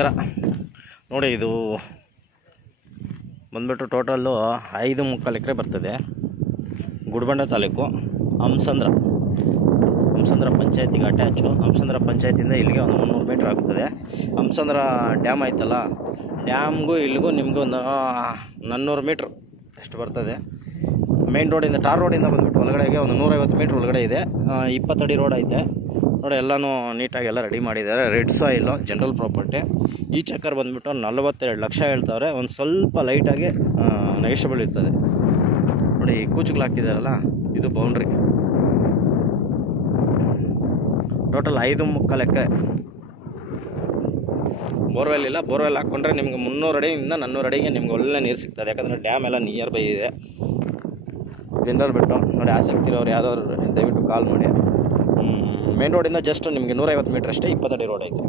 ನಮಸ್ಕಾರ ನೋಡಿ, ಇದು ಬಂದ್ಬಿಟ್ಟು ಟೋಟಲ್ಲು 5.75 ಎಕರೆ ಬರ್ತದೆ. ಗುಡಿಬಂಡೆ ತಾಲೂಕು, ಹಂಸಂದ್ರ ಪಂಚಾಯತಿಗೆ ಅಟ್ಯಾಚು. ಹಂಸಂದ್ರ ಪಂಚಾಯತಿಯಿಂದ ಇಲ್ಲಿಗೆ ಒಂದು 300 ಮೀಟ್ರ್ ಆಗ್ತದೆ. ಹಂಸಂದ್ರ ಡ್ಯಾಮ್ ಆಯ್ತಲ್ಲ, ಡ್ಯಾಮ್ಗೂ ಇಲ್ಲಿಗೂ ನಿಮಗೂ ಒಂದು 400 ಮೀಟ್ರ್ ಎಷ್ಟು ಬರ್ತದೆ. ಮೇನ್ ರೋಡಿಂದ, ಟಾರ್ ರೋಡಿಂದ ಬಂದ್ಬಿಟ್ಟು ಒಳಗಡೆಗೆ ಒಂದು 150 ಮೀಟ್ರ್ ಒಳಗಡೆ ಇದೆ. 20 ಅಡಿ ರೋಡ್ ಐತೆ ನೋಡಿ. ಎಲ್ಲನೂ ನೀಟಾಗಿ ಎಲ್ಲ ರೆಡಿ ಮಾಡಿದ್ದಾರೆ. Red soil, general property. ಈ ಚಕ್ಕರ್ ಬಂದುಬಿಟ್ಟು 42 ಲಕ್ಷ ಹೇಳ್ತಾವ್ರೆ. ಒಂದು ಸ್ವಲ್ಪ ಲೈಟಾಗಿ ನೆಗೆಷಬಲ್ ಇರ್ತದೆ ನೋಡಿ. ಕೂಚುಗಳು ಹಾಕಿದಾರಲ್ಲ, ಇದು ಬೌಂಡ್ರಿ. ಟೋಟಲ್ 5.75 ಎಕರೆ. ಬೋರ್ವೆಲ್ ಇಲ್ಲ. ಬೋರ್ವೆಲ್ ಹಾಕ್ಕೊಂಡ್ರೆ ನಿಮ್ಗೆ 300 ಅಡಿಯಿಂದ 400 ಅಡಿಗೆ ನಿಮ್ಗೆ ಒಳ್ಳೆ ನೀರು ಸಿಗ್ತದೆ. ಯಾಕಂದರೆ ಡ್ಯಾಮ್ ಎಲ್ಲ ನಿಯರ್ ಬೈ ಇದೆ. ಜನರಲ್ ಬಿಟ್ಟು ನೋಡಿ, ಆಸಕ್ತಿ ಇರೋರು ಯಾವ್ದಾದ್ರು ದಯವಿಟ್ಟು ಕಾಲ್ ಮಾಡಿ. ಮೇನ್ ರೋಡಿಂದ ಜಸ್ಟ್ ನಿಮಗೆ 150 ಮೀಟ್ರ್ ಅಷ್ಟೇ, 20 ಅಡಿ ರೋಡ್ ಐತೆ.